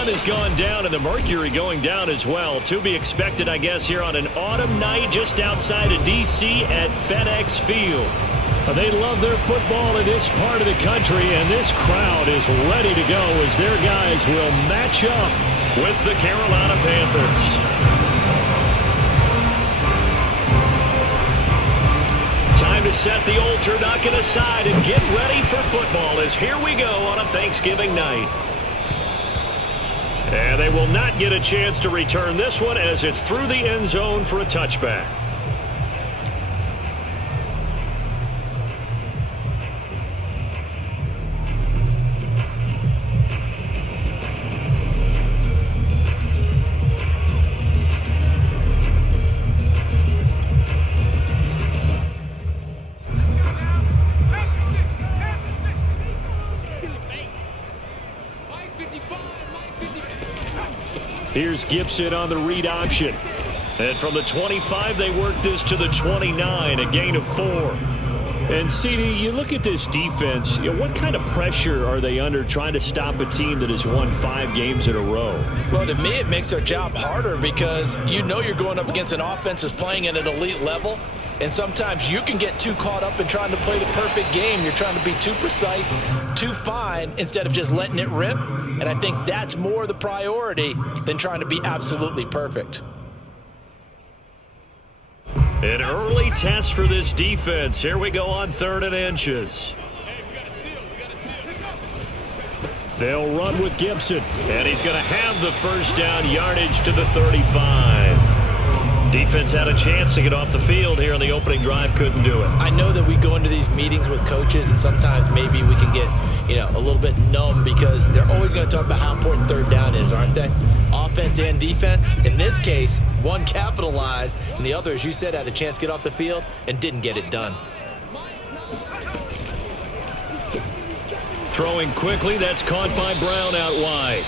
sun has gone down and the mercury going down as well. To be expected, I guess, here on an autumn night just outside of D.C. at FedEx Field. They love their football in this part of the country, and this crowd is ready to go as their guys will match up with the Carolina Panthers. Time to set the old turducken aside and get ready for football as here we go on a Thanksgiving night. And they will not get a chance to return this one as it's through the end zone for a touchback. Here's Gibson on the read option. And from the 25, they work this to the 29, a gain of 4. And, CD, you look at this defense, what kind of pressure are they under trying to stop a team that has won 5 games in a row? Well, to me, it makes their job harder because you know you're going up against an offense that's playing at an elite level. And sometimes you can get too caught up in trying to play the perfect game. You're trying to be too precise, too fine, instead of just letting it rip. And I think that's more the priority than trying to be absolutely perfect. An early test for this defense. Here we go on 3rd and inches. They'll run with Gibson, and he's going to have the first down, yardage to the 35. Defense had a chance to get off the field here on the opening drive, couldn't do it. I know that we go into these meetings with coaches, and sometimes maybe we can get, a little bit numb because they're always going to talk about how important 3rd down is, aren't they? Offense and defense. In this case, one capitalized, and the other, as you said, had a chance to get off the field and didn't get it done. Throwing quickly, that's caught by Brown out wide.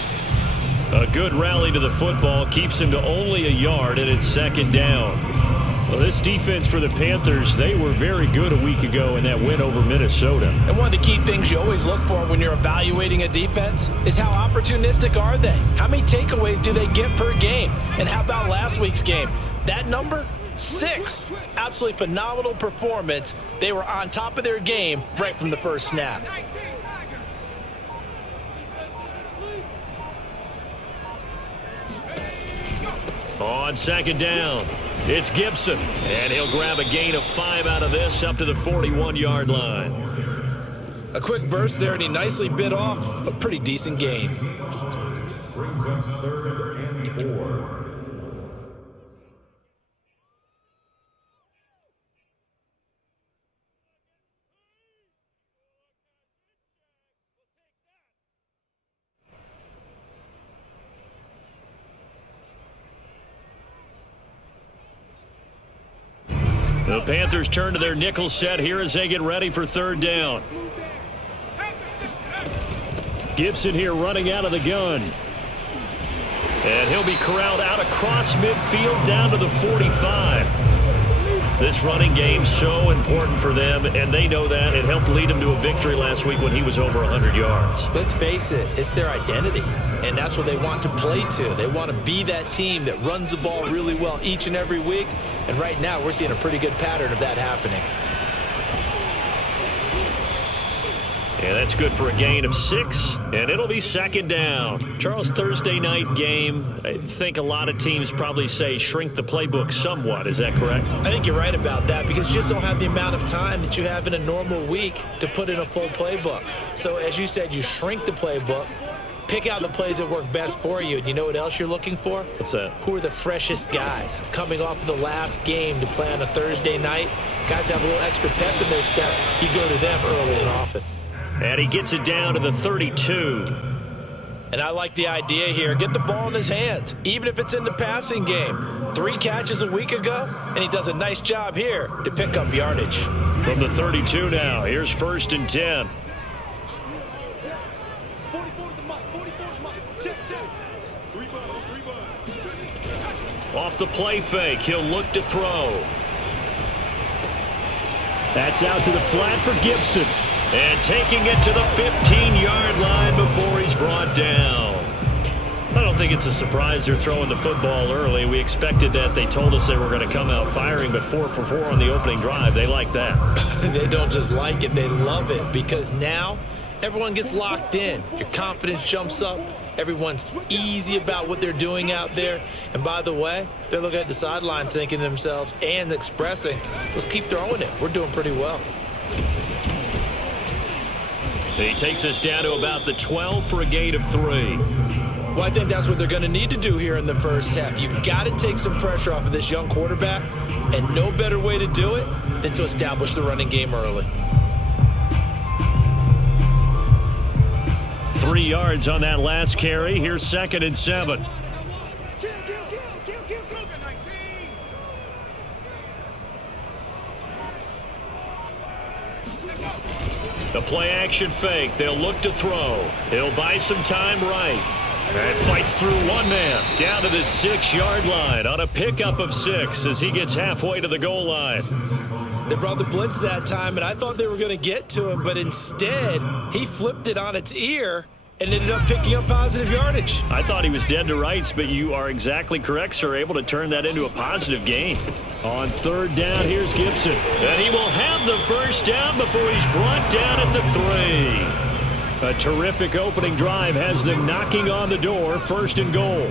A good rally to the football keeps him to only a yard, and it's 2nd down. Well, this defense for the Panthers, they were very good a week ago in that win over Minnesota. And one of the key things you always look for when you're evaluating a defense is how opportunistic are they? How many takeaways do they get per game? And how about last week's game? That number? 6. Absolutely phenomenal performance. They were on top of their game right from the first snap. On 2nd down, it's Gibson, and he'll grab a gain of 5 out of this up to the 41-yard line. A quick burst there, and he nicely bit off a pretty decent gain. Brings up 3rd and 4. The Panthers turn to their nickel set here as they get ready for 3rd down. Gibson here running out of the gun. And he'll be corralled out across midfield down to the 45. This running game so important for them, and they know that. It helped lead them to a victory last week when he was over 100 yards. Let's face it, it's their identity, and that's what they want to play to. They want to be that team that runs the ball really well each and every week, and right now we're seeing a pretty good pattern of that happening. And that's good for a gain of 6, and it'll be 2nd down. Charles, Thursday night game, I think a lot of teams probably say shrink the playbook somewhat. Is that correct? I think you're right about that because you just don't have the amount of time that you have in a normal week to put in a full playbook. So as you said, you shrink the playbook, pick out the plays that work best for you, and you know what else you're looking for? What's that? Who are the freshest guys coming off of the last game to play on a Thursday night? Guys have a little extra pep in their step. You go to them early and often. And he gets it down to the 32. And I like the idea here. Get the ball in his hands, even if it's in the passing game. 3 catches a week ago, and he does a nice job here to pick up yardage. From the 32 now, here's 1st and 10. Off the play fake, he'll look to throw. That's out to the flat for Gibson. And taking it to the 15-yard line before he's brought down. don't think it's a surprise they're throwing the football early. We expected that. They told us they were going to come out firing, but 4 for 4 on the opening drive. They like that. They don't just like it, they love it, because now everyone gets locked in. Your confidence jumps up. Everyone's easy about what they're doing out there. And by the way, they're looking at the sideline thinking to themselves and expressing, let's keep throwing it. We're doing pretty well. He takes us down to about the 12 for a gain of 3. Well, I think that's what they're going to need to do here in the first half. You've got to take some pressure off of this young quarterback, and no better way to do it than to establish the running game early. 3 yards on that last carry. Here's 2nd and 7. The play action fake. They'll look to throw. He'll buy some time right. And fights through one man down to the 6-yard line on a pickup of 6 as he gets halfway to the goal line. They brought the blitz that time, and I thought they were going to get to him, but instead he flipped it on its ear and ended up picking up positive yardage. I thought he was dead to rights, but you are exactly correct, sir. Able to turn that into a positive gain. On 3rd down, here's Gibson. And he will have the first down before he's brought down at the 3. A terrific opening drive has them knocking on the door. 1st and goal.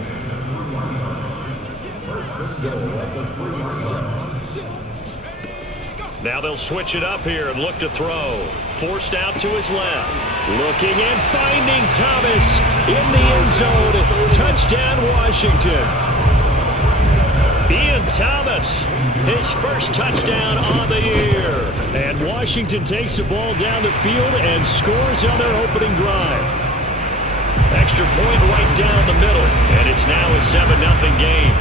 Now they'll switch it up here and look to throw. Forced out to his left. Looking and finding Thomas in the end zone. Touchdown, Washington. Ian Thomas, his first touchdown on the year. And Washington takes the ball down the field and scores on their opening drive. Extra point right down the middle. And it's now a 7-0 game.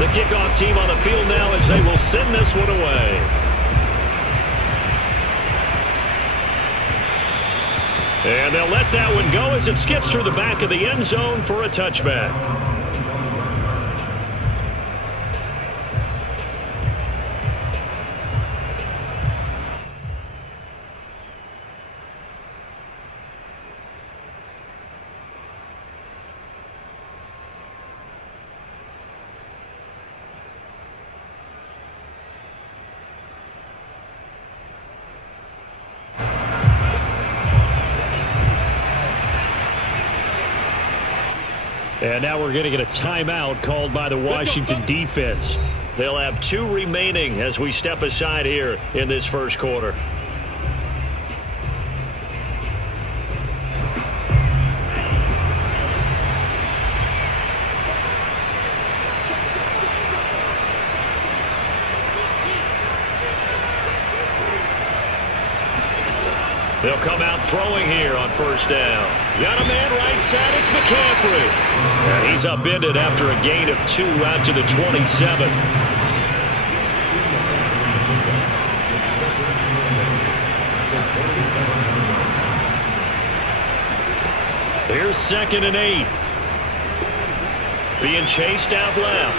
The kickoff team on the field now as they will send this one away. And they'll let that one go as it skips through the back of the end zone for a touchback. And now we're going to get a timeout called by the Washington defense. They'll have 2 remaining as we step aside here in this first quarter. They'll come out throwing here on 1st down. Got a man right side. It's McCaffrey. And he's upended after a gain of 2 out to the 27. Here's 2nd and 8. Being chased out left.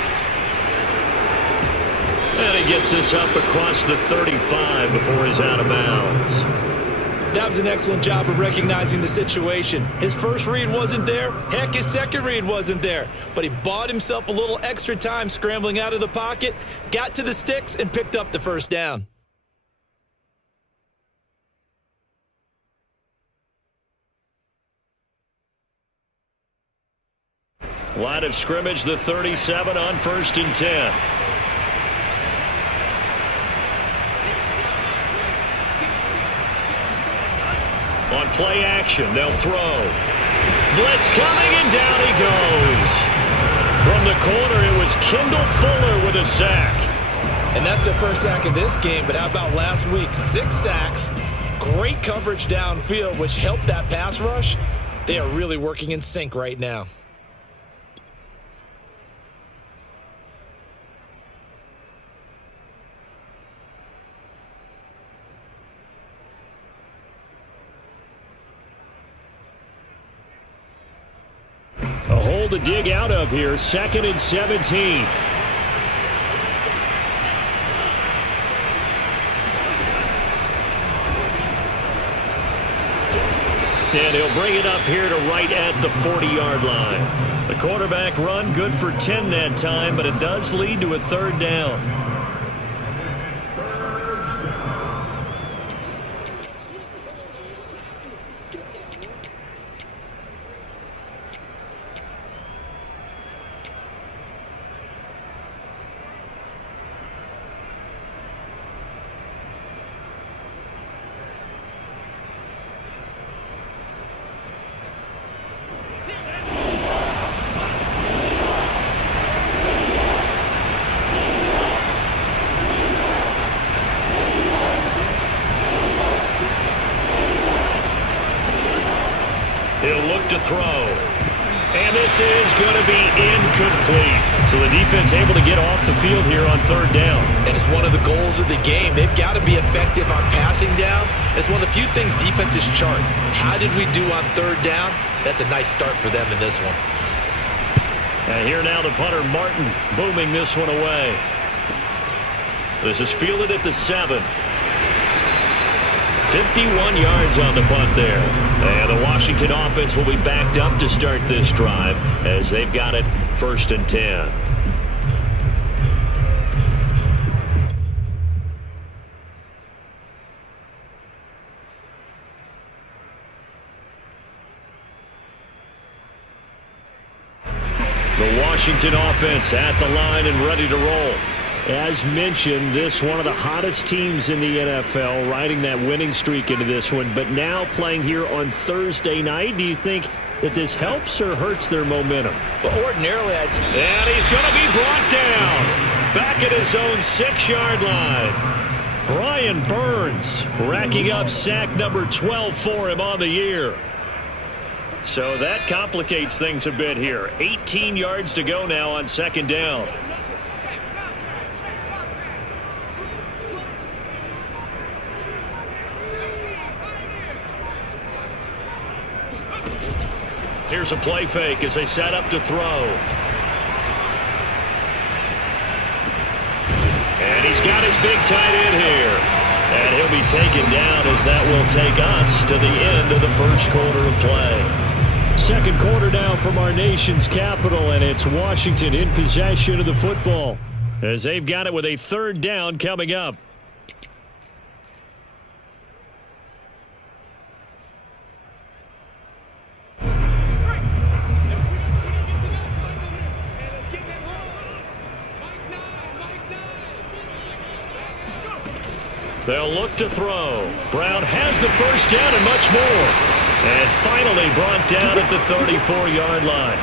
And he gets this up across the 35 before he's out of bounds. That was an excellent job of recognizing the situation. His first read wasn't there. Heck, his second read wasn't there. But he bought himself a little extra time scrambling out of the pocket, got to the sticks, and picked up the 1st down. Line of scrimmage, the 37 on 1st and 10. On play action, they'll throw. Blitz coming, and down he goes. From the corner, it was Kendall Fuller with a sack. And that's their first sack of this game, but how about last week? 6 sacks, great coverage downfield, which helped that pass rush. They are really working in sync right now. A hole to dig out of here. 2nd and 17. And he'll bring it up here to right at the 40-yard line. The quarterback run good for 10 that time, but it does lead to a third down. He'll look to throw. And this is going to be incomplete. So the defense able to get off the field here on third down. And it's one of the goals of the game. They've got to be effective on passing downs. It's one of the few things defenses chart. How did we do on third down? That's a nice start for them in this one. And here now the punter, Martin, booming this one away. This is fielded at the 7. 51 yards on the punt there. And the Washington offense will be backed up to start this drive as they've got it 1st and 10. The Washington offense at the line and ready to roll. As mentioned, this one of the hottest teams in the NFL, riding that winning streak into this one, but now playing here on Thursday night. Do you think that this helps or hurts their momentum? Well, ordinarily, I'd say. And he's going to be brought down back at his own 6-yard line. Brian Burns racking up sack number 12 for him on the year. So that complicates things a bit here. 18 yards to go now on 2nd down. Here's a play fake as they set up to throw. And he's got his big tight end here. And he'll be taken down as that will take us to the end of the first quarter of play. Second quarter now from our nation's capital, and it's Washington in possession of the football as they've got it with a 3rd down coming up. They'll look to throw. Brown has the 1st down and much more. And finally brought down at the 34-yard line.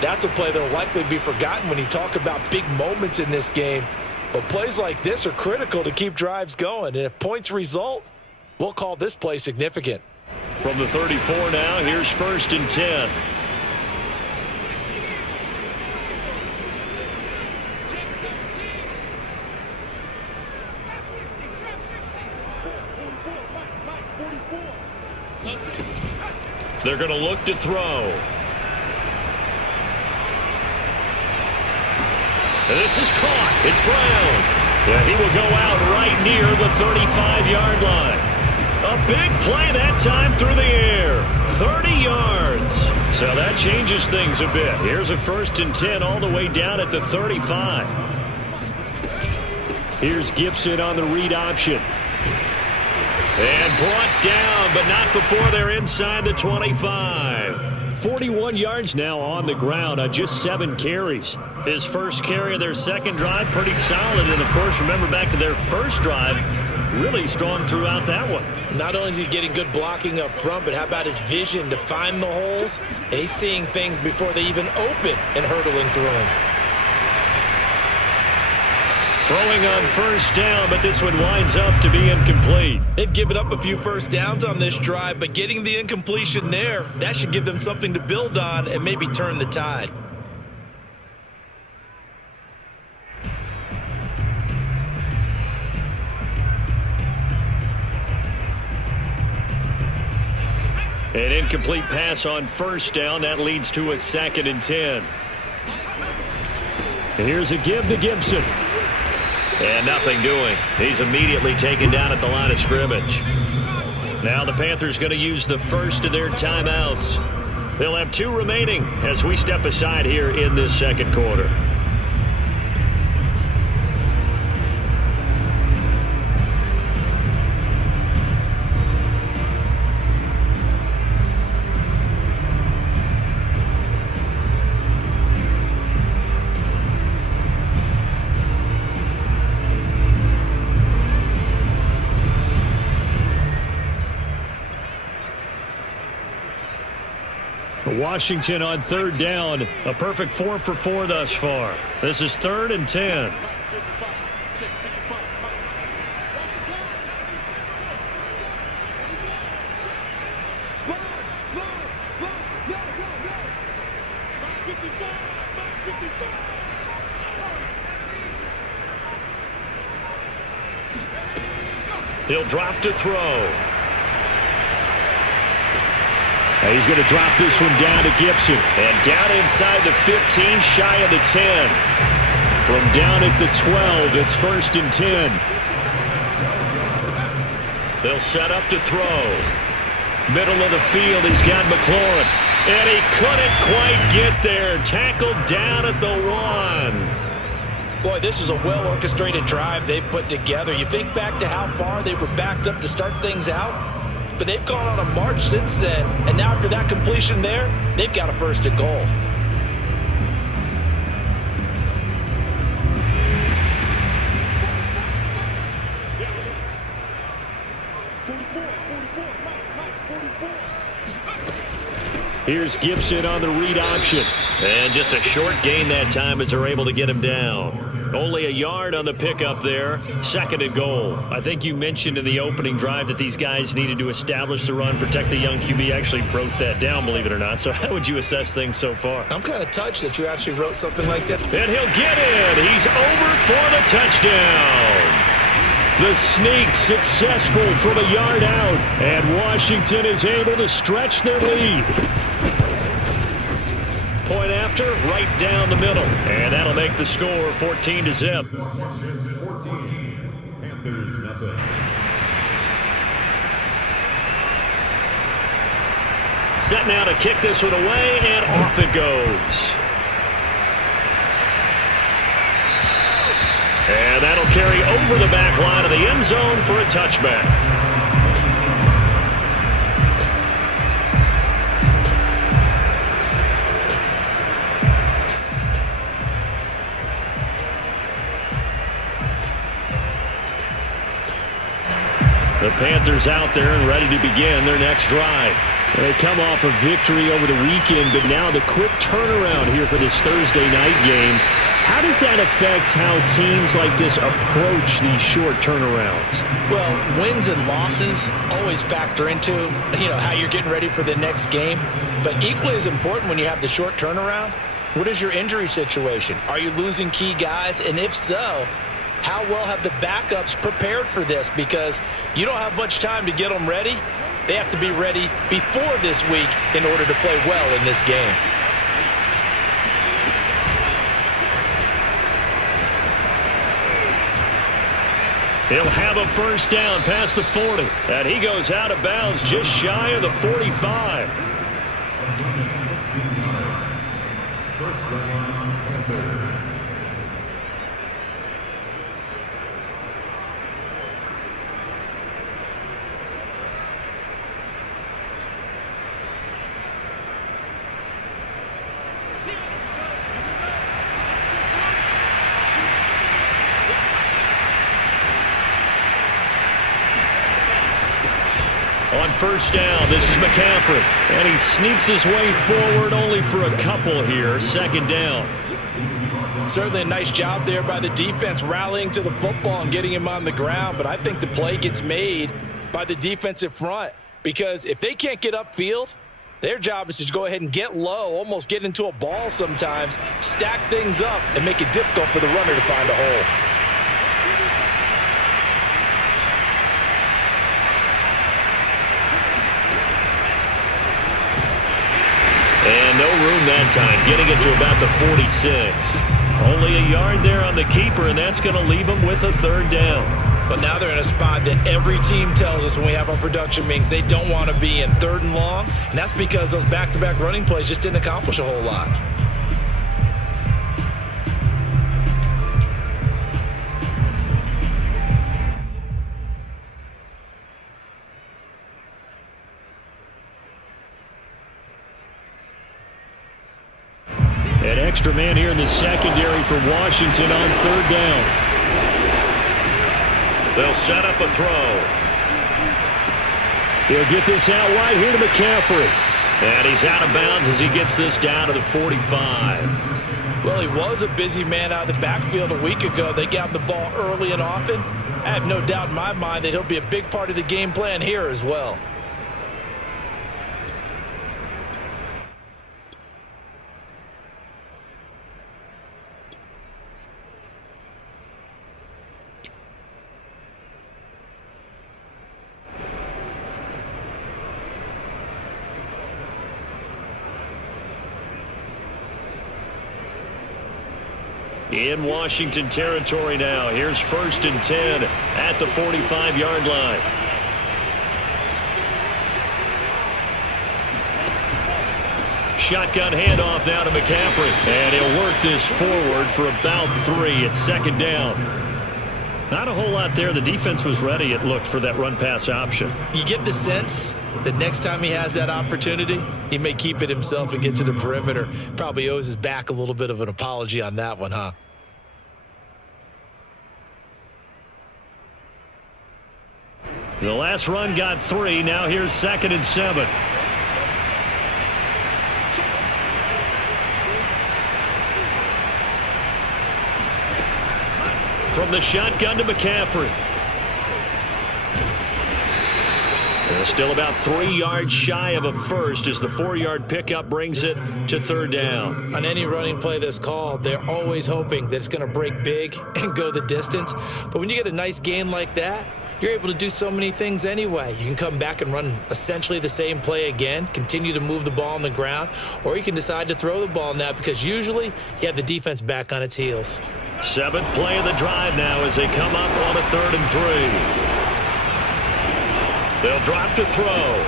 That's a play that will likely be forgotten when you talk about big moments in this game. But plays like this are critical to keep drives going. And if points result, we'll call this play significant. From the 34 now, here's 1st and 10. They're going to look to throw. And this is caught. It's Brown. Yeah, he will go out right near the 35-yard line. A big play that time through the air. 30 yards. So that changes things a bit. Here's a 1st and 10 all the way down at the 35. Here's Gibson on the read option. And brought down, but not before they're inside the 25. 41 yards now on the ground on just 7 carries. His first carry of their second drive, pretty solid. And, of course, remember back to their first drive, really strong throughout that one. Not only is he getting good blocking up front, but how about his vision to find the holes? And he's seeing things before they even open and hurdling through them. Throwing on 1st down, but this one winds up to be incomplete. They've given up a few 1st downs on this drive, but getting the incompletion there, that should give them something to build on and maybe turn the tide. An incomplete pass on 1st down. That leads to a 2nd and 10. And here's a give to Gibson. And nothing doing. He's immediately taken down at the line of scrimmage. Now the Panthers going to use the first of their timeouts. They'll have 2 remaining as we step aside here in this second quarter. Washington on 3rd down. A perfect 4 for 4 thus far. This is 3rd and 10. He'll drop to throw. He's going to drop this one down to Gibson. And down inside the 15, shy of the 10. From down at the 12, it's 1st and 10. They'll set up to throw. Middle of the field, he's got McLaurin. And he couldn't quite get there. Tackled down at the 1. Boy, this is a well-orchestrated drive they've put together. You think back to how far they were backed up to start things out. But they've gone on a march since then. And now after that completion there, they've got a 1st and goal. Here's Gibson on the read option. And just a short gain that time as they're able to get him down. Only a yard on the pickup there. 2nd and goal. I think you mentioned in the opening drive that these guys needed to establish the run, protect the young QB. Actually wrote that down, believe it or not. So how would you assess things so far? I'm kind of touched that you actually wrote something like that. And he'll get in. He's over for the touchdown. The sneak successful from a yard out. And Washington is able to stretch their lead. Point after, right down the middle. And that'll make the score 14-0. Washington 14, Panthers nothing. Set now to kick this one away, and off it goes. And that'll carry over the back line of the end zone for a touchback. The Panthers out there and ready to begin their next drive. They come off a victory over the weekend, but now the quick turnaround here for this Thursday night game. How does that affect how teams like this approach these short turnarounds? Well, wins and losses always factor into, how you're getting ready for the next game. But equally as important when you have the short turnaround, what is your injury situation? Are you losing key guys? And if so, how well have the backups prepared for this? Because you don't have much time to get them ready. They have to be ready before this week in order to play well in this game. He'll have a 1st down past the 40. And he goes out of bounds just shy of the 45. 16 yards. 1st down, Panthers. On 1st down, this is McCaffrey. And he sneaks his way forward only for a couple here. 2nd down. Certainly a nice job there by the defense rallying to the football and getting him on the ground. But I think the play gets made by the defensive front. Because if they can't get upfield, their job is to go ahead and get low, almost get into a ball sometimes, stack things up, and make it difficult for the runner to find a hole. And no room that time, getting it to about the 46. Only a yard there on the keeper, and that's going to leave him with a 3rd down. But now they're in a spot that every team tells us when we have our production meetings they don't want to be in, 3rd and long. And that's because those back-to-back running plays just didn't accomplish a whole lot. An extra man here in the secondary for Washington on 3rd down. They'll set up a throw. He'll get this out wide here to McCaffrey. And he's out of bounds as he gets this down to the 45. Well, he was a busy man out of the backfield a week ago. They got the ball early and often. I have no doubt in my mind that he'll be a big part of the game plan here as well. In Washington territory now. Here's 1st and 10 at the 45-yard line. Shotgun handoff now to McCaffrey. And he'll work this forward for about 3 at 2nd down. Not a whole lot there. The defense was ready, it looked, for that run-pass option. You get the sense that next time he has that opportunity, he may keep it himself and get to the perimeter. Probably owes his back a little bit of an apology on that one, huh? The last run got 3. Now here's 2nd and 7. From the shotgun to McCaffrey. They're still about 3 yards shy of a first as the 4-yard pickup brings it to 3rd down. On any running play that's called, they're always hoping that it's going to break big and go the distance. But when you get a nice gain like that, you're able to do so many things anyway. You can come back and run essentially the same play again, continue to move the ball on the ground, or you can decide to throw the ball now because usually you have the defense back on its heels. 7th play of the drive now as they come up on a 3rd and 3. They'll drop to throw.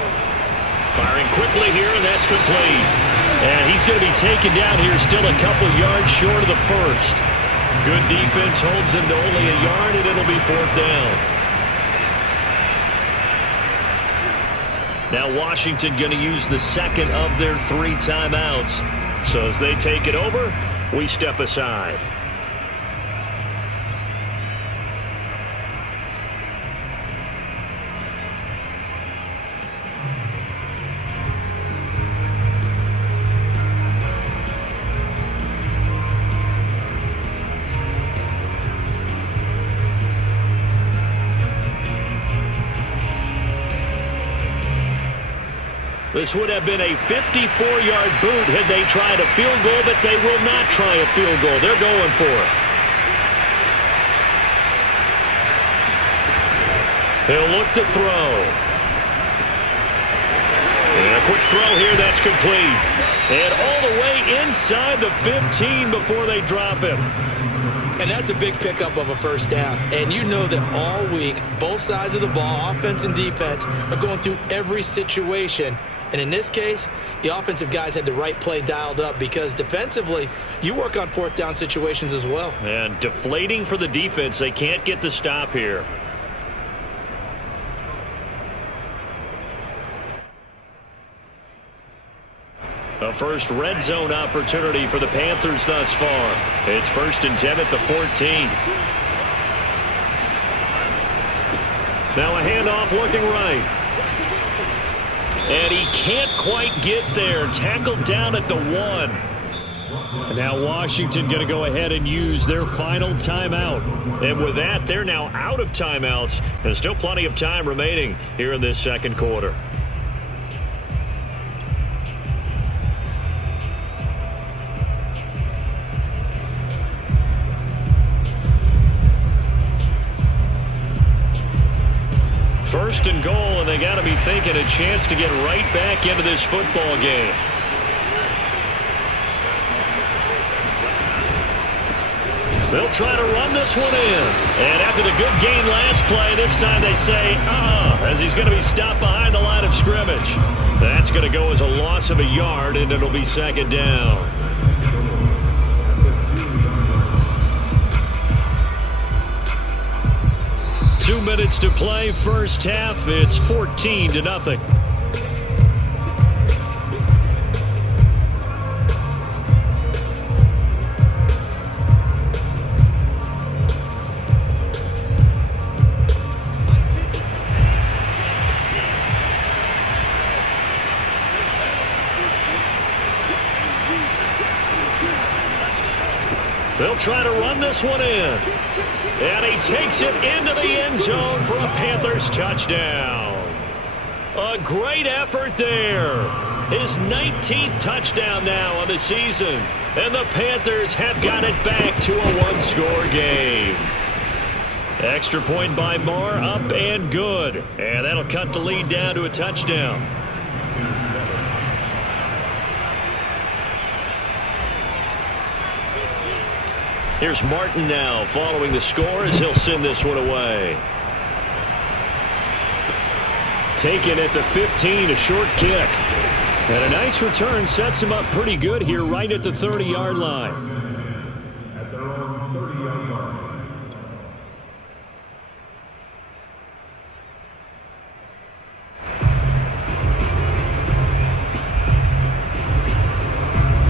Firing quickly here, and that's complete. And he's going to be taken down here still a couple yards short of the first. Good defense holds him to only a yard, and it'll be 4th down. Now Washington going to use the second of their 3 timeouts. So as they take it over, we step aside. This would have been a 54-yard boot had they tried a field goal, but they will not try a field goal. They're going for it. He'll look to throw. And a quick throw here, that's complete. And all the way inside the 15 before they drop him. And that's a big pickup of a 1st down. And you know that all week, both sides of the ball, offense and defense, are going through every situation. And in this case, the offensive guys had the right play dialed up because defensively, you work on 4th down situations as well. And deflating for the defense. They can't get the stop here. A first red zone opportunity for the Panthers thus far. It's 1st and 10 at the 14. Now a handoff looking right. And he can't quite get there. Tackled down at the 1. And now Washington going to go ahead and use their final timeout. And with that, they're now out of timeouts. And still plenty of time remaining here in this 2nd quarter. First and goal, and they got to be thinking a chance to get right back into this football game. They'll try to run this one in. And after the good gain last play, this time they say, as he's going to be stopped behind the line of scrimmage. That's going to go as a loss of a yard, and it'll be second down. Two minutes to play, first half. It's 14-0. They'll try to run this one in. And he takes it into the end zone for a Panthers touchdown. A great effort there. His 19th touchdown now on the season. And the Panthers have got it back to a one-score game. Extra point by Marr, up and good. And that'll cut the lead down to a touchdown. Here's Martin now following the score as he'll send this one away. Taken at the 15, a short kick. And a nice return sets him up pretty good here right at the 30-yard line. At their own 30-yard line.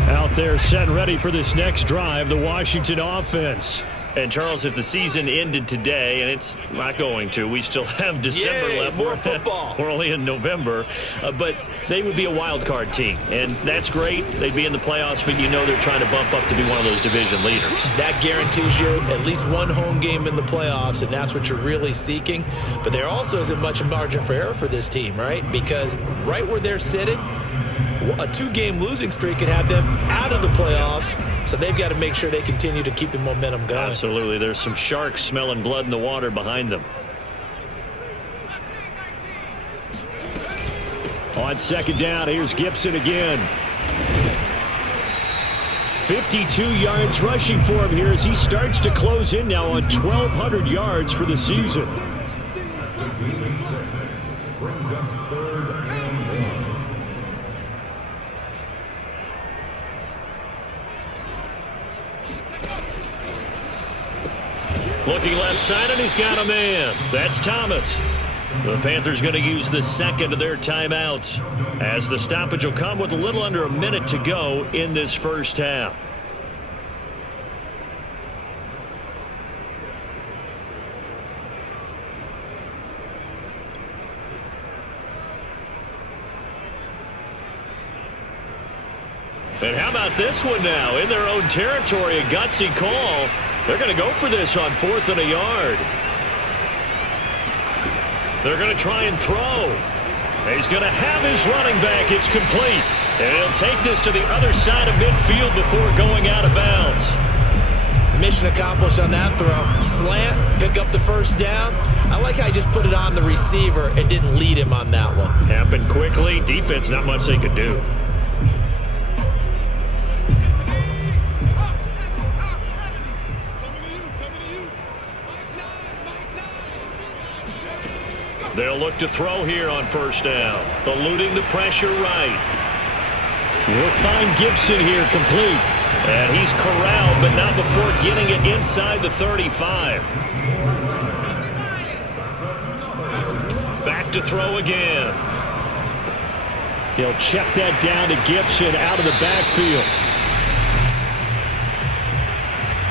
Out there set and ready for this next drive, the Washington offense. And Charles, if the season ended today, and it's not going to, we still have December left. More football. We're only in November, but they would be a wild card team, and that's great. They'd be in the playoffs, but you know they're trying to bump up to be one of those division leaders. That guarantees you at least one home game in the playoffs, and that's what you're really seeking. But there also isn't much margin for error for this team, right? Because right where they're sitting, a two-game losing streak could have them out of the playoffs, so they've got to make sure they continue to keep the momentum going. Absolutely. There's some sharks smelling blood in the water behind them. On second down, here's Gibson again. 52 yards rushing for him here as he starts to close in now on 1,200 yards for the season. Brings up 3rd and 1. Looking left side, and he's got a man. That's Thomas. The Panthers going to use the second of their timeouts as the stoppage will come with a little under a minute to go in this first half. And how about this one now? In their own territory, a gutsy call. They're going to go for this on 4th and a yard. They're going to try and throw. He's going to have his running back. It's complete. And he'll take this to the other side of midfield before going out of bounds. Mission accomplished on that throw. Slant, pick up the first down. I like how he just put it on the receiver and didn't lead him on that one. Happened quickly. Defense, not much they could do. They'll look to throw here on first down. Eluding the pressure right. We'll find Gibson here complete. And he's corralled, but not before getting it inside the 35. Back to throw again. He'll check that down to Gibson out of the backfield.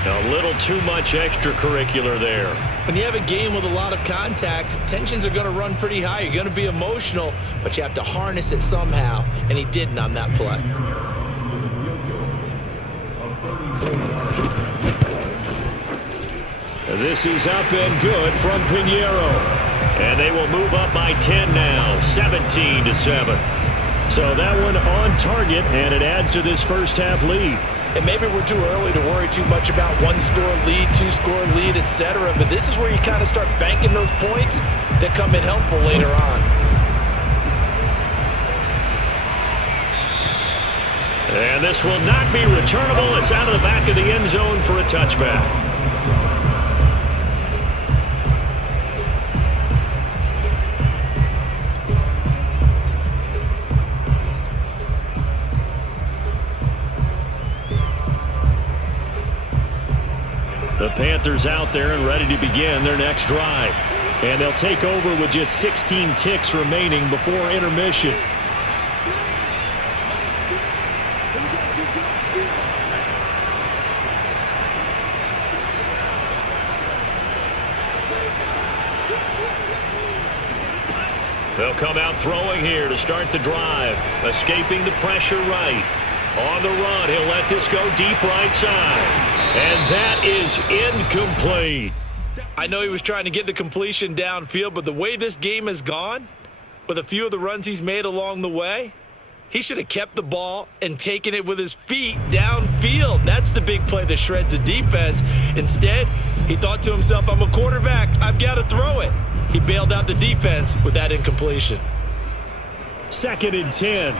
A little too much extracurricular there. When you have a game with a lot of contact, tensions are going to run pretty high. You're going to be emotional, but you have to harness it somehow, and he didn't on that play. This is up and good from Pinheiro. And they will move up by 10 now, 17-7. So that one on target, and it adds to this first half lead. And maybe we're too early to worry too much about one-score lead, two-score lead, etc. But this is where you kind of start banking those points that come in helpful later on. And this will not be returnable. It's out of the back of the end zone for a touchback. The Panthers out there and ready to begin their next drive. And they'll take over with just 16 ticks remaining before intermission. They'll come out throwing here to start the drive. Escaping the pressure right. On the run, he'll let this go deep right side. And that is incomplete. I know he was trying to get the completion downfield, but the way this game has gone, with a few of the runs he's made along the way, he should have kept the ball and taken it with his feet downfield. That's the big play that shreds the defense. Instead, he thought to himself, I'm a quarterback, I've got to throw it. He bailed out the defense with that incompletion. 2nd and 10.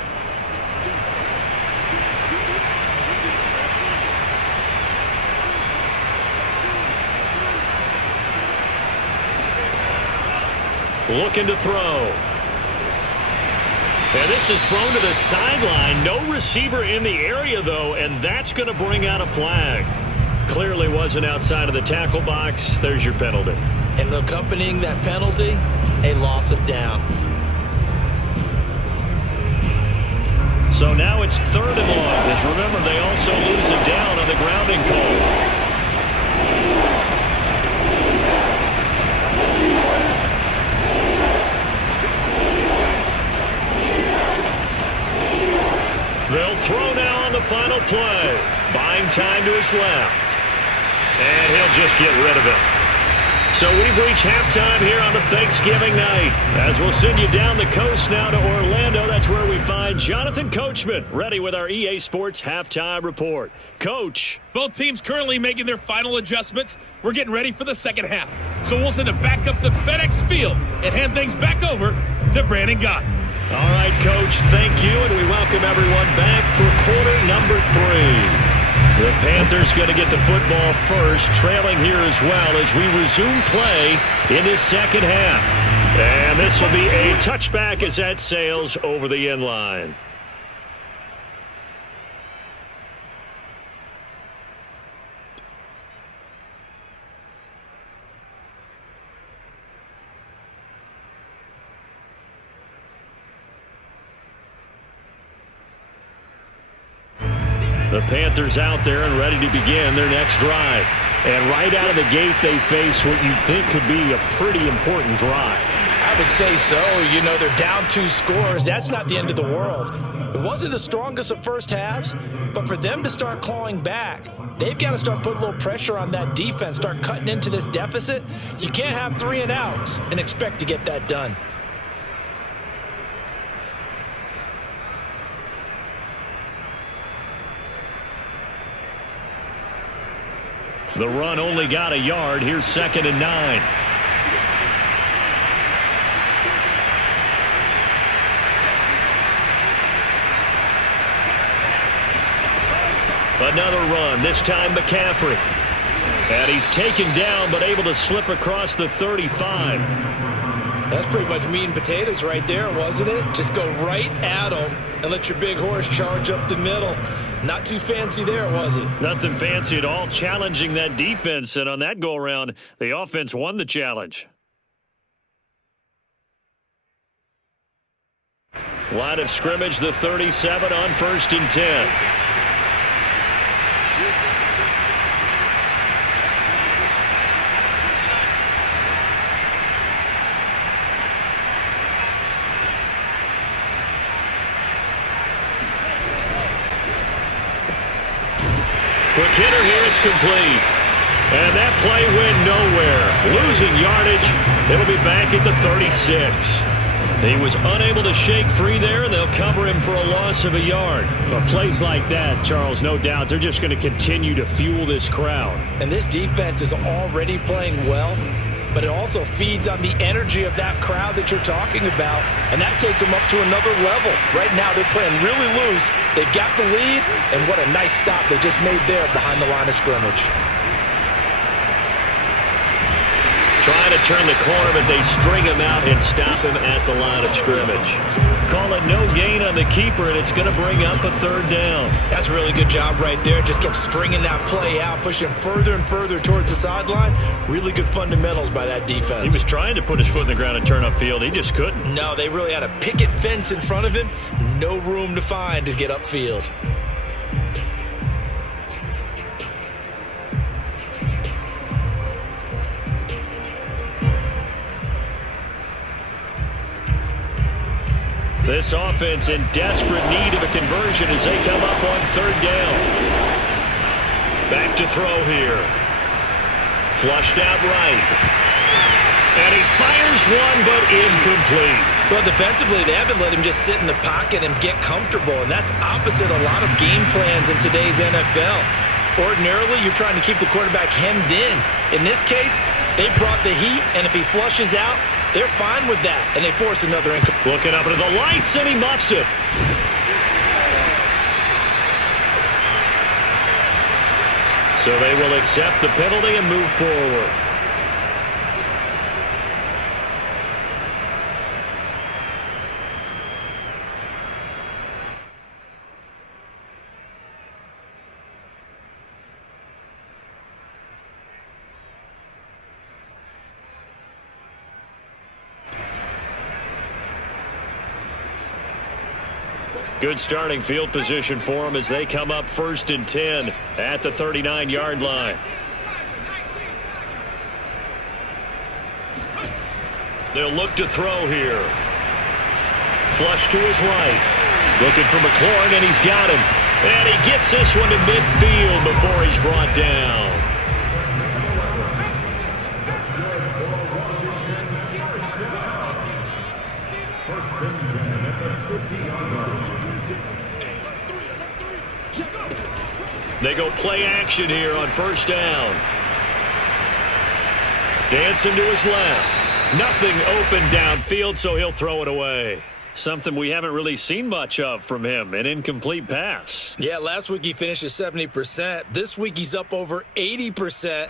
Looking to throw. And this is thrown to the sideline. No receiver in the area, though, and that's going to bring out a flag. Clearly wasn't outside of the tackle box. There's your penalty. And accompanying that penalty, a loss of down. So now it's 3rd and long, because remember, they also lose it down on the grounding call. They'll throw now on the final play. Buying time to his left. And he'll just get rid of it. So we've reached halftime here on the Thanksgiving night. As we'll send you down the coast now to Orlando. That's where we find Jonathan Coachman, ready with our EA Sports Halftime Report. Coach. Both teams currently making their final adjustments. We're getting ready for the second half. So we'll send it back up to FedEx Field and hand things back over to Brandon Gott. All right, Coach, thank you, and we welcome everyone back for quarter number 3. The Panthers going to get the football first, trailing here as well as we resume play in this second half. And this will be a touchback as that sails over the end line. The Panthers out there and ready to begin their next drive. And right out of the gate, they face what you think could be a pretty important drive. I would say so. You know, they're down 2 scores. That's not the end of the world. It wasn't the strongest of first halves, but for them to start clawing back, they've got to start putting a little pressure on that defense, start cutting into this deficit. You can't have 3 and outs and expect to get that done. The run only got a yard. Here's 2nd and 9. Another run, this time McCaffrey. And he's taken down but able to slip across the 35. That's pretty much meat and potatoes right there, wasn't it? Just go right at them and let your big horse charge up the middle. Not too fancy there, was it? Nothing fancy at all, challenging that defense. And on that go-around, the offense won the challenge. Line of scrimmage, the 37 on 1st and 10. Quick hitter here, it's complete. And that play went nowhere. Losing yardage, it'll be back at the 36. He was unable to shake free there, and they'll cover him for a loss of a yard. But plays like that, Charles, no doubt, they're just going to continue to fuel this crowd. And this defense is already playing well, but it also feeds on the energy of that crowd that you're talking about, and that takes them up to another level. Right now, they're playing really loose. They've got the lead, and what a nice stop they just made there behind the line of scrimmage. Trying to turn the corner, but they string him out and stop him at the line of scrimmage. Call it no gain on the keeper, and it's going to bring up a third down. That's a really good job right there. Just kept stringing that play out, pushing him further and further towards the sideline. Really good fundamentals by that defense. He was trying to put his foot in the ground and turn upfield. He just couldn't. No, they really had a picket fence in front of him. No room to find to get upfield. This offense in desperate need of a conversion as they come up on third down. Back to throw here. Flushed out right. And he fires one, but incomplete. Well, defensively, they haven't let him just sit in the pocket and get comfortable, and that's opposite a lot of game plans in today's NFL. Ordinarily, you're trying to keep the quarterback hemmed in. In this case, they brought the heat, and if he flushes out, they're fine with that, and they force another incomplete. Looking up into the lights, and he muffs it. So they will accept the penalty and move forward. Good starting field position for them as they come up 1st and 10 at the 39-yard line. They'll look to throw here. Flush to his right. Looking for McLaurin, and he's got him. And he gets this one to midfield before he's brought down. They go play action here on 1st down. Dancing to his left. Nothing open downfield, so he'll throw it away. Something we haven't really seen much of from him, an incomplete pass. Yeah, last week he finished at 70%. This week he's up over 80%.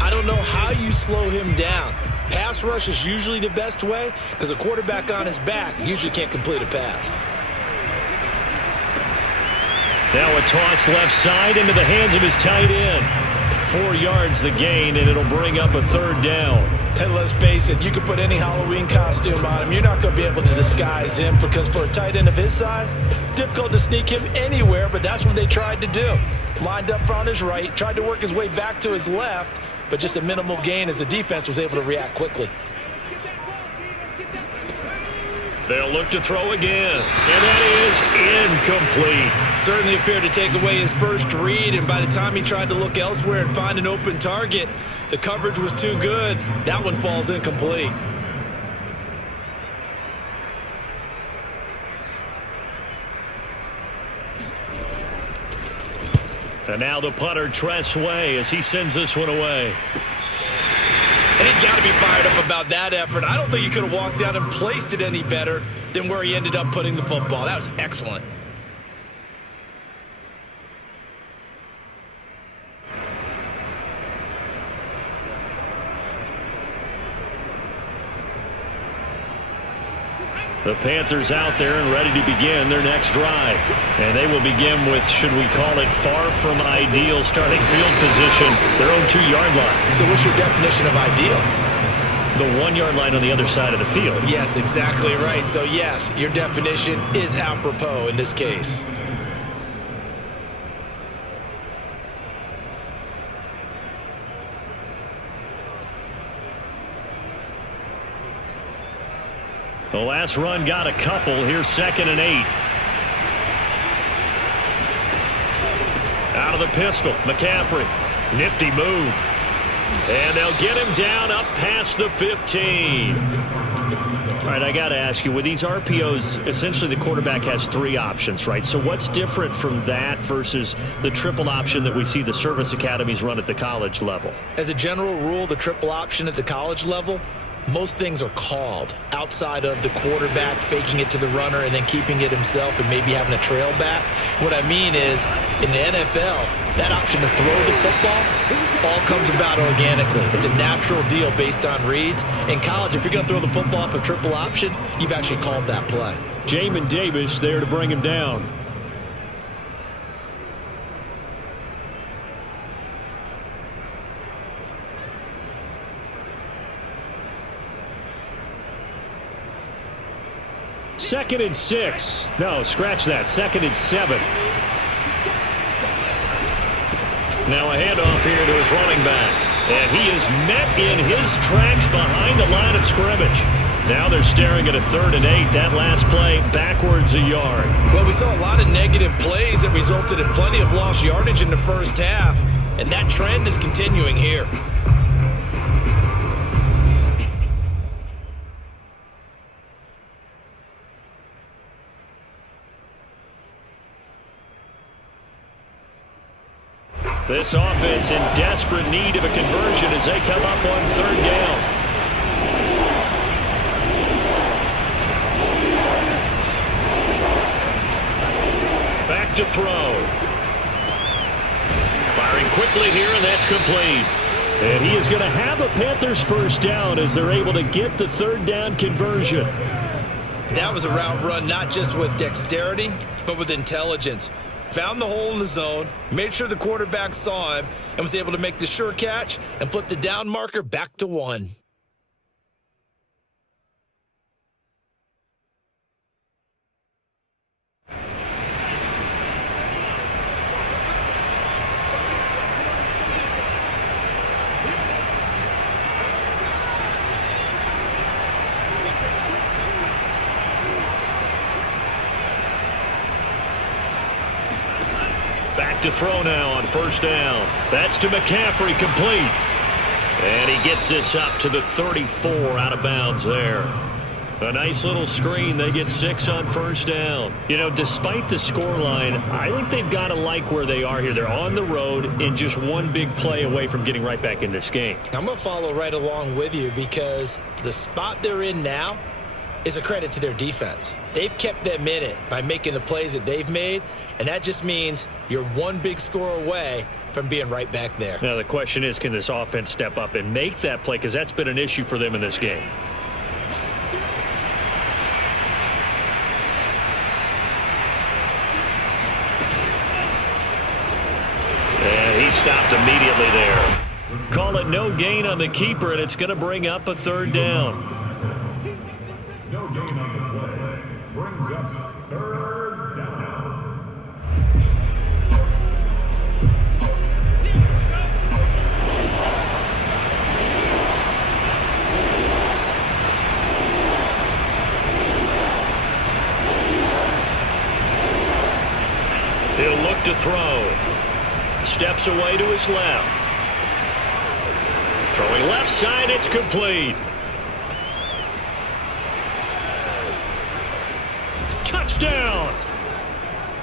I don't know how you slow him down. Pass rush is usually the best way because a quarterback on his back usually can't complete a pass. Now a toss left side into the hands of his tight end. 4 yards the gain, and it'll bring up a third down. And let's face it, you can put any Halloween costume on him. You're not going to be able to disguise him because for a tight end of his size, difficult to sneak him anywhere, but that's what they tried to do. Lined up on his right, tried to work his way back to his left, but just a minimal gain as the defense was able to react quickly. They'll look to throw again, and that is incomplete. Certainly appeared to take away his first read, and by the time he tried to look elsewhere and find an open target, the coverage was too good. That one falls incomplete. And now the punter, Tress Way, as he sends this one away. And he's got to be fired up about that effort. I don't think he could have walked down and placed it any better than where he ended up putting the football. That was excellent. The Panthers out there and ready to begin their next drive. And they will begin with, should we call it, far from ideal starting field position, their own 2-yard line. So what's your definition of ideal? The 1-yard line on the other side of the field. Yes, exactly right. So yes, your definition is apropos in this case. The last run got a couple. Here's 2nd and 8. Out of the pistol, McCaffrey. Nifty move. And they'll get him down up past the 15. All right, I got to ask you, with these RPOs, essentially the quarterback has 3 options, right? So what's different from that versus the triple option that we see the service academies run at the college level? As a general rule, the triple option at the college level, most things are called outside of the quarterback faking it to the runner and then keeping it himself and maybe having a trail back. What I mean is, in the NFL, that option to throw the football all comes about organically. It's a natural deal based on reads. In college, if you're going to throw the football off a triple option, you've actually called that play. Jamin Davis there to bring him down. Second and 6. No, scratch that. Second and 7. Now a handoff here to his running back. And he is met in his tracks behind the line of scrimmage. Now they're staring at a 3rd and 8. That last play backwards a yard. Well, we saw a lot of negative plays that resulted in plenty of lost yardage in the first half. And that trend is continuing here. This offense in desperate need of a conversion as they come up on 3rd down. Back to throw. Firing quickly here, and that's complete. And he is going to have a Panthers first down as they're able to get the 3rd down conversion. That was a route run not just with dexterity, but with intelligence. Found the hole in the zone, made sure the quarterback saw him, and was able to make the sure catch and flip the down marker back to 1. Back to throw now on 1st down. That's to McCaffrey, complete. And he gets this up to the 34, out of bounds there. A nice little screen. They get 6 on 1st down. You know, despite the scoreline, I think they've got to like where they are here. They're on the road and just one big play away from getting right back in this game. I'm going to follow right along with you because the spot they're in now is a credit to their defense. They've kept them in it by making the plays that they've made, and that just means you're one big score away from being right back there. Now the question is, can this offense step up and make that play? Because that's been an issue for them in this game. And he stopped immediately there. Call it no gain on the keeper, and it's going to bring up a 3rd down. No gain on the play. Brings up 3rd down. He'll look to throw. Steps away to his left. Throwing left side, it's complete. Touchdown!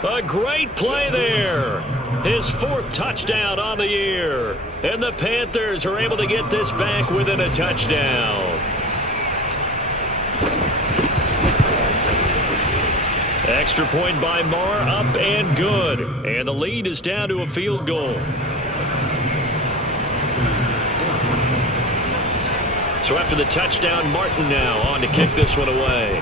A great play there. His 4th touchdown on the year. And the Panthers are able to get this back within a touchdown. Extra point by Marr, up and good. And the lead is down to a field goal. So after the touchdown, Martin now on to kick this one away.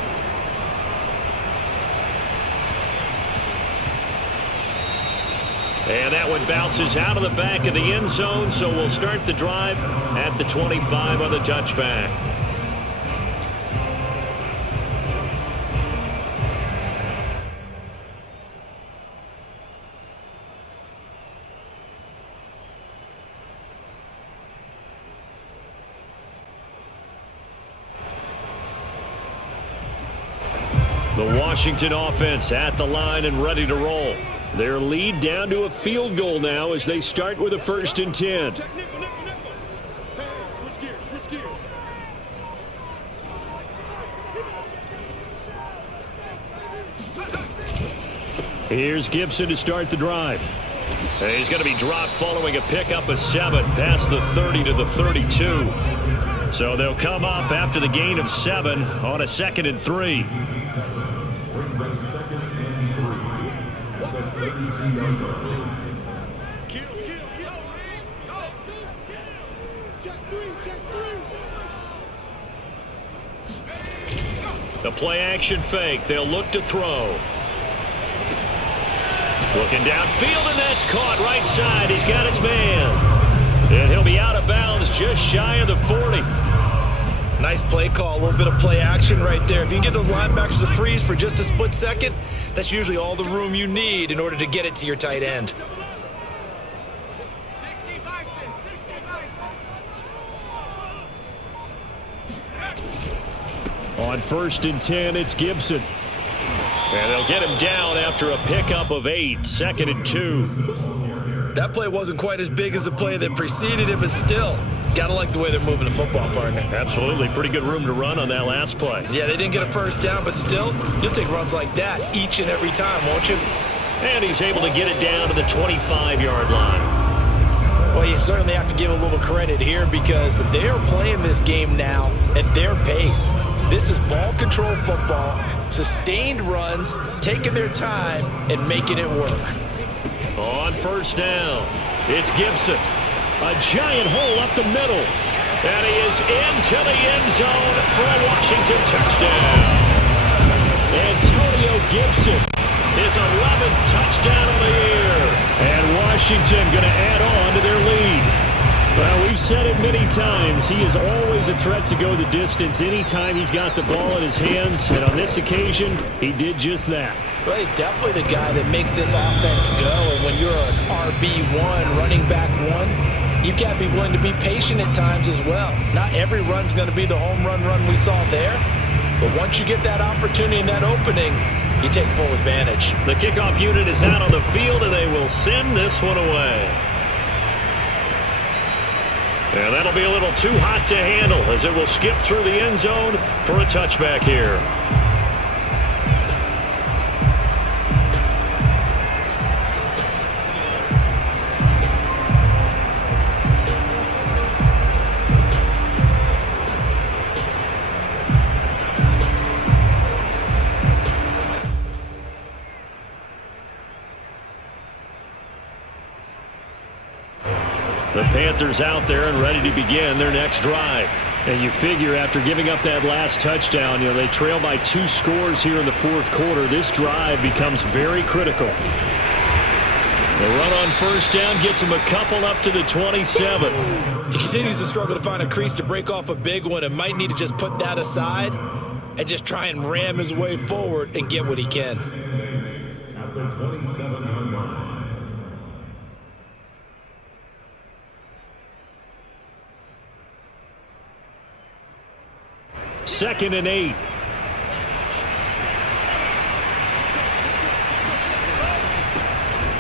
And that one bounces out of the back of the end zone, so we'll start the drive at the 25 on the touchback. The Washington offense at the line and ready to roll. Their lead down to a field goal now as they start with a 1st and 10. Here's Gibson to start the drive. He's going to be dropped following a pickup of 7 past the 30 to the 32. So they'll come up after the gain of 7 on a 2nd and 3. Brings up 2nd and 3 at the 32-yard line. The play-action fake. They'll look to throw. Looking downfield, and that's caught right side. He's got his man. And he'll be out of bounds just shy of the 40. Nice play call, a little bit of play action right there. If you can get those linebackers to freeze for just a split second, that's usually all the room you need in order to get it to your tight end. On 1st and 10, it's Gibson. And they'll get him down after a pickup of 8, 2nd and 2. That play wasn't quite as big as the play that preceded it, but still, gotta like the way they're moving the football, partner. Absolutely. Pretty good room to run on that last play. Yeah, they didn't get a first down, but still, you'll take runs like that each and every time, won't you? And he's able to get it down to the 25-yard line. Well, you certainly have to give a little credit here because they are playing this game now at their pace. This is ball control football, sustained runs, taking their time, and making it work. On 1st down, it's Gibson. A giant hole up the middle. And he is into the end zone for a Washington touchdown. Antonio Gibson, his 11th touchdown on the year. And Washington going to add on to their lead. Well, we've said it many times. He is always a threat to go the distance anytime he's got the ball in his hands. And on this occasion, he did just that. Well, he's definitely the guy that makes this offense go. And when you're an RB1, running back 1, you've got to be willing to be patient at times as well. Not every run's going to be the home run we saw there. But once you get that opportunity and that opening, you take full advantage. The kickoff unit is out on the field, and they will send this one away. And that'll be a little too hot to handle as it will skip through the end zone for a touchback here. The Panthers out there and ready to begin their next drive. And you figure after giving up that last touchdown, they trail by 2 scores here in the 4th quarter. This drive becomes very critical. The run on 1st down gets him a couple up to the 27. He continues to struggle to find a crease to break off a big one and might need to just put that aside and just try and ram his way forward and get what he can. At the 27-yard line. 2nd and 8.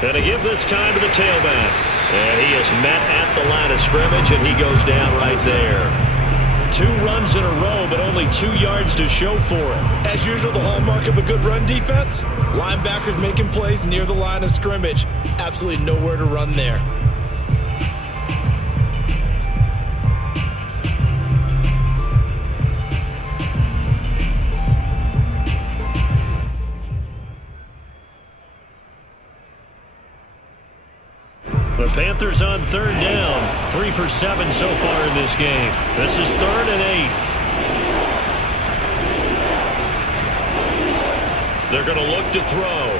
And to give this time to the tailback. And he is met at the line of scrimmage, and he goes down right there. 2 runs in a row, but only 2 yards to show for it. As usual, the hallmark of a good run defense, linebackers making plays near the line of scrimmage. Absolutely nowhere to run there. The Panthers on 3rd down. 3 for 7 so far in this game. This is 3rd and 8. They're going to look to throw.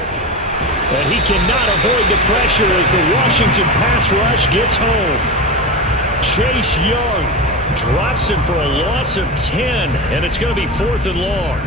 And he cannot avoid the pressure as the Washington pass rush gets home. Chase Young drops him for a loss of 10, and it's going to be 4th and long.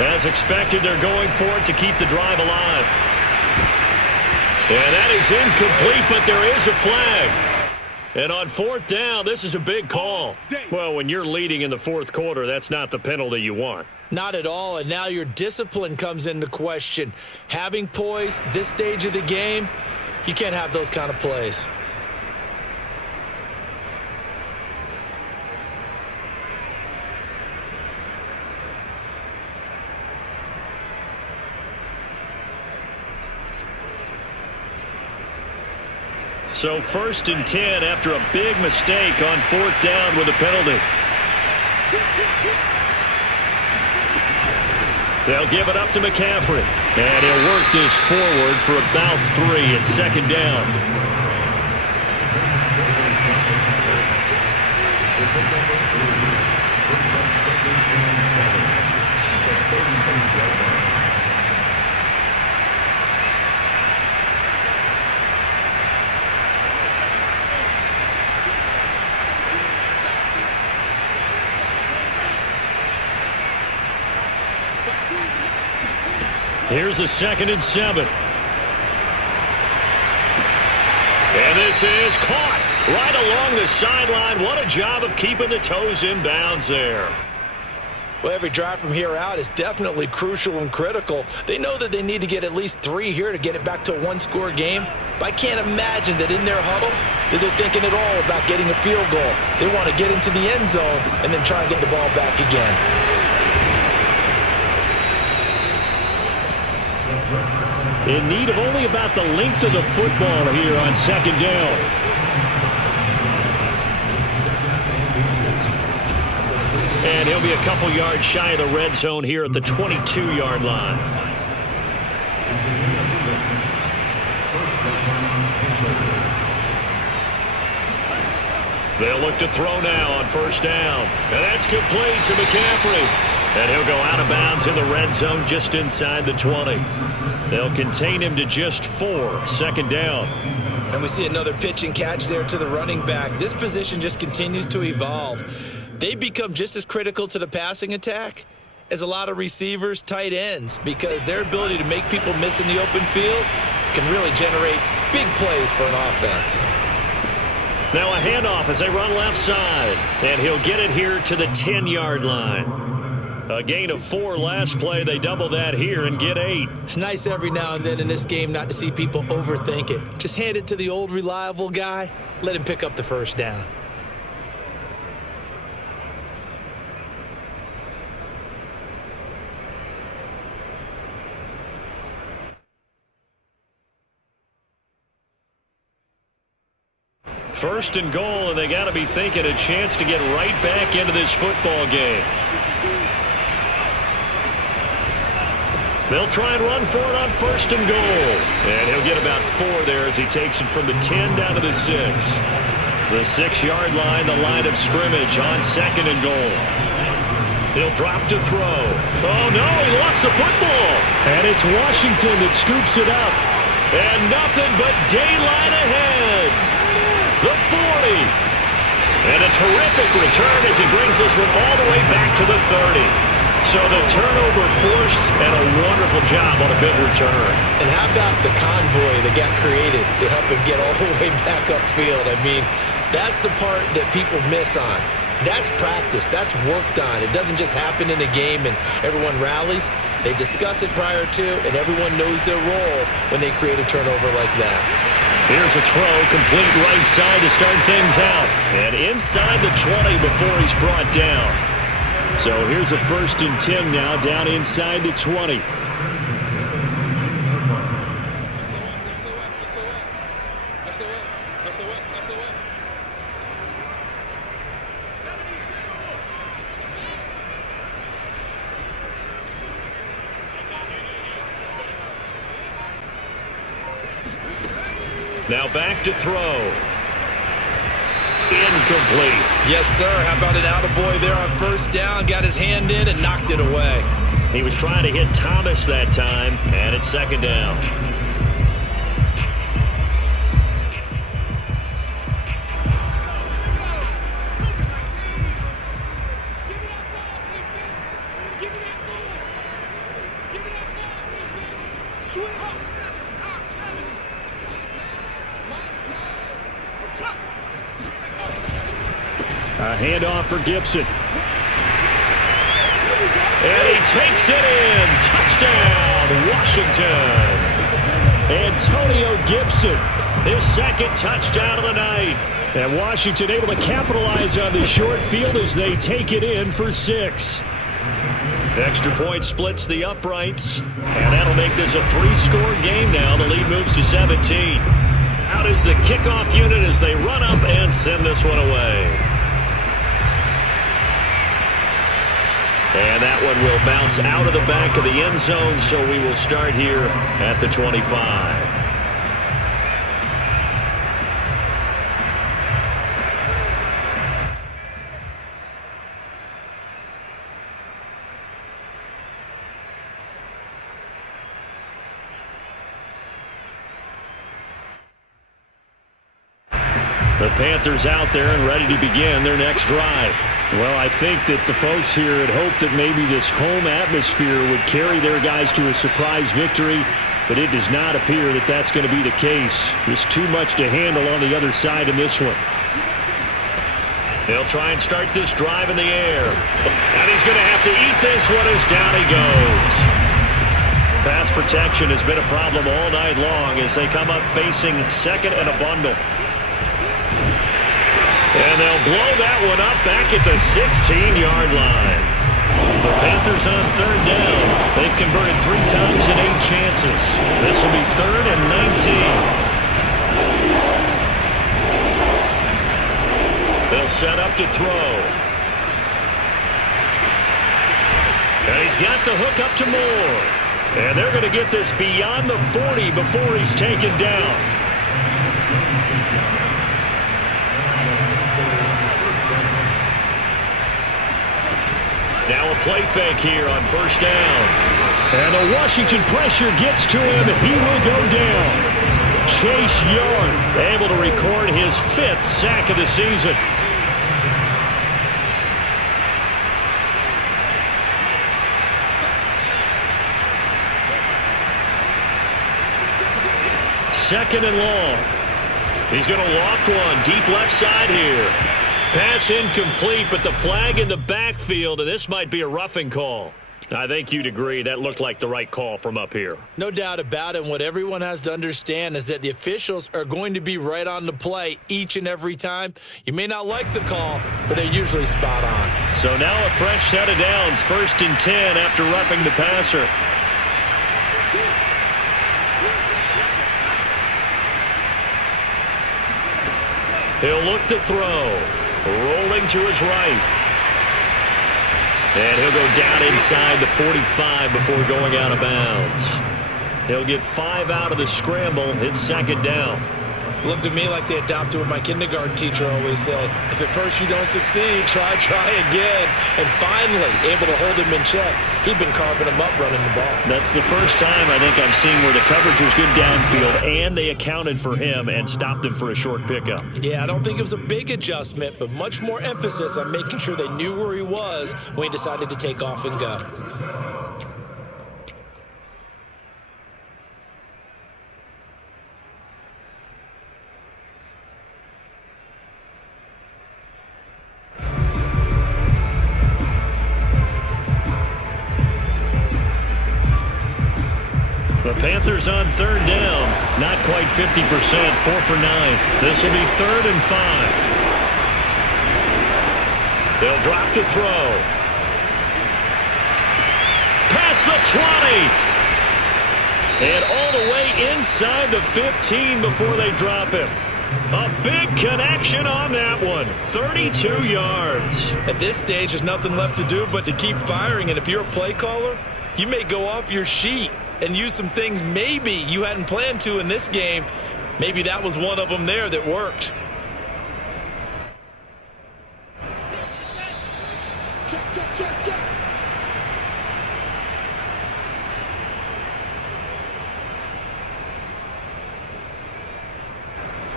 As expected, they're going for it to keep the drive alive. And that is incomplete, but there is a flag. And on fourth down, this is a big call. Well, when you're leading in the fourth quarter, that's not the penalty you want. Not at all, and now your discipline comes into question. Having poise this stage of the game, you can't have those kind of plays. So 1st and 10 after a big mistake on fourth down with a penalty. They'll give it up to McCaffrey. And he'll work this forward for about 3 at 2nd down. Here's a 2nd and 7. And this is caught right along the sideline. What a job of keeping the toes in bounds there. Well, every drive from here out is definitely crucial and critical. They know that they need to get at least 3 here to get it back to a one-score game. But I can't imagine that in their huddle that they're thinking at all about getting a field goal. They want to get into the end zone and then try and get the ball back again. In need of only about the length of the football here on 2nd down. And he'll be a couple yards shy of the red zone here at the 22-yard line. They'll look to throw now on 1st down. And that's complete to McCaffrey. And he'll go out of bounds in the red zone just inside the 20. They'll contain him to just 4, 2nd down. And we see another pitch and catch there to the running back. This position just continues to evolve. They become just as critical to the passing attack as a lot of receivers, tight ends, because their ability to make people miss in the open field can really generate big plays for an offense. Now a handoff as they run left side. And he'll get it here to the 10-yard line. A gain of 4 last play. They double that here and get 8. It's nice every now and then in this game not to see people overthink it. Just hand it to the old reliable guy. Let him pick up the 1st down. First and goal, and they got to be thinking a chance to get right back into this football game. They'll try and run for it on 1st and goal. And he'll get about 4 there as he takes it from the 10 down to the 6. The 6-yard line, the line of scrimmage on 2nd and goal. He'll drop to throw. Oh, no, he lost the football. And it's Washington that scoops it up. And nothing but daylight ahead. The 40. And a terrific return as he brings this one all the way back to the 30. So the turnover forced and a wonderful job on a big return. And how about the convoy that got created to help him get all the way back upfield? I mean, that's the part that people miss on. That's practice. That's worked on. It doesn't just happen in a game and everyone rallies. They discuss it prior to, and everyone knows their role when they create a turnover like that. Here's a throw, complete right side to start things out. And inside the 20 before he's brought down. So here's a 1st and 10 now, down inside the 20. Now back to throw. Incomplete. Yes, sir. How about an attaboy there on 1st down? Got his hand in and knocked it away. He was trying to hit Thomas that time, and it's 2nd down. A handoff for Gibson. And he takes it in. Touchdown, Washington. Antonio Gibson, his second touchdown of the night. And Washington able to capitalize on the short field as they take it in for 6. Extra point splits the uprights, and that'll make this a 3-score game now. The lead moves to 17. Out is the kickoff unit as they run up and send this one away. And that one will bounce out of the back of the end zone, so we will start here at the 25. The Panthers out there and ready to begin their next drive. Well, I think that the folks here had hoped that maybe this home atmosphere would carry their guys to a surprise victory, but it does not appear that that's going to be the case. There's too much to handle on the other side in this one. They'll try and start this drive in the air. And he's going to have to eat this one as down he goes. Pass protection has been a problem all night long as they come up facing second and a bundle. And they'll blow that one up back at the 16-yard line. The Panthers on third down. They've converted 3 times in 8 chances. This will be 3rd and 19. They'll set up to throw. And he's got the hook up to Moore. And they're going to get this beyond the 40 before he's taken down. Now a play fake here on first down. And the Washington pressure gets to him. He will go down. Chase Young able to record his 5th sack of the season. Second and long. He's going to loft one deep left side here. Pass incomplete, but the flag in the backfield, and this might be a roughing call. I think you'd agree that looked like the right call from up here. No doubt about it. And what everyone has to understand is that the officials are going to be right on the play each and every time. You may not like the call, but they're usually spot on. So now a fresh set of downs, 1st and 10 after roughing the passer. He'll look to throw. Rolling to his right. And he'll go down inside the 45 before going out of bounds. He'll get 5 out of the scramble. It's 2nd down. Looked to me like they adopted what my kindergarten teacher always said. If at first you don't succeed, try again. And finally, able to hold him in check. He'd been carving him up running the ball. That's the first time I think I've seen where the coverage was good downfield and they accounted for him and stopped him for a short pickup. Yeah, I don't think it was a big adjustment, but much more emphasis on making sure they knew where he was when he decided to take off and go. The Panthers on third down. Not quite 50%. 4 for 9. This will be 3rd and 5. They'll drop to throw. Past the 20. And all the way inside the 15 before they drop him. A big connection on that one. 32 yards. At this stage, there's nothing left to do but to keep firing. And if you're a play caller, you may go off your sheet and use some things maybe you hadn't planned to in this game. Maybe that was one of them there that worked. Check.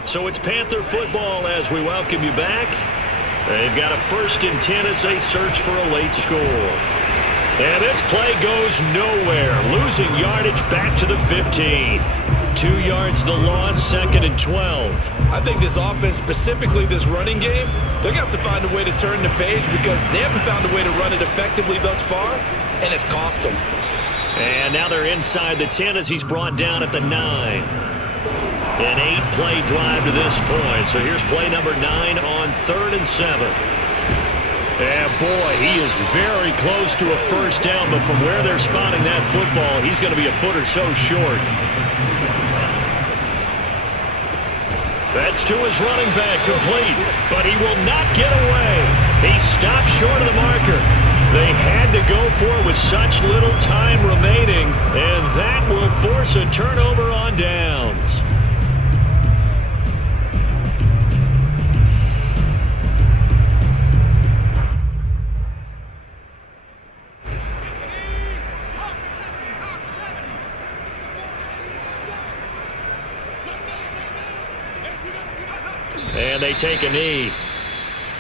So it's Panther football as we welcome you back. They've got a 1st and 10 as they search for a late score. And this play goes nowhere. Losing yardage back to the 15. 2 yards the loss, 2nd and 12. I think this offense, specifically this running game, they're going to have to find a way to turn the page because they haven't found a way to run it effectively thus far, and it's cost them. And now they're inside the 10 as he's brought down at the 9. An 8-play drive to this point. So here's play number 9 on 3rd and 7. And boy, he is very close to a first down, but from where they're spotting that football, he's going to be a foot or so short. That's to his running back, complete, but he will not get away. He stopped short of the marker. They had to go for it with such little time remaining, and that will force a turnover on downs. And they take a knee.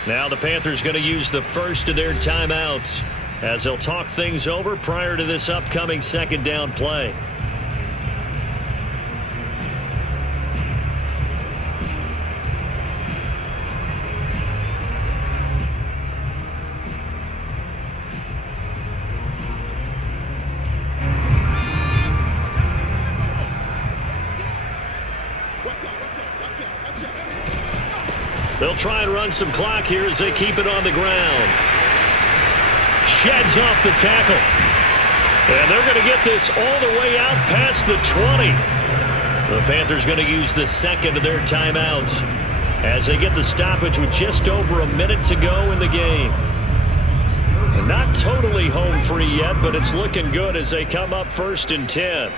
Now the Panthers going to use the first of their timeouts as they'll talk things over prior to this upcoming 2nd down play. They'll try and run some clock here as they keep it on the ground. Sheds off the tackle. And they're going to get this all the way out past the 20. The Panthers going to use the 2nd of their timeouts as they get the stoppage with just over a minute to go in the game. They're not totally home free yet, but it's looking good as they come up 1st and 10.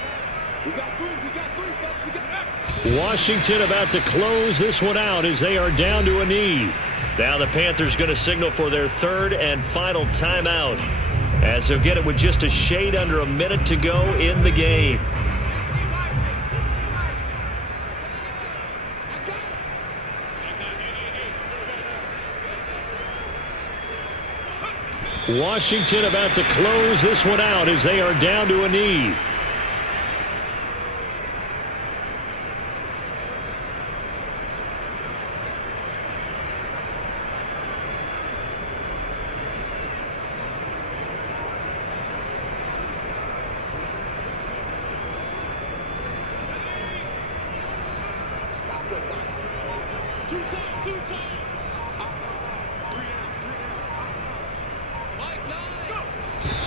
Washington about to close this one out as they are down to a knee. Now the Panthers going to signal for their 3rd and final timeout as they'll get it with just a shade under a minute to go in the game. Washington about to close this one out as they are down to a knee.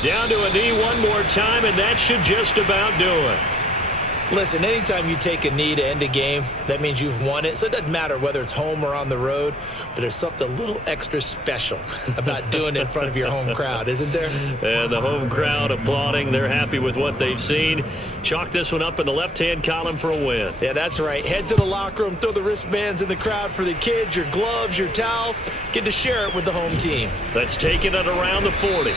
Down to a knee one more time, and that should just about do it. Listen, anytime you take a knee to end a game, that means you've won it. So it doesn't matter whether it's home or on the road, but there's something a little extra special about doing it in front of your home crowd, isn't there? And the home crowd applauding. They're happy with what they've seen. Chalk this one up in the left-hand column for a win. Yeah, that's right. Head to the locker room, throw the wristbands in the crowd for the kids, your gloves, your towels. Get to share it with the home team. That's taking it around the 40.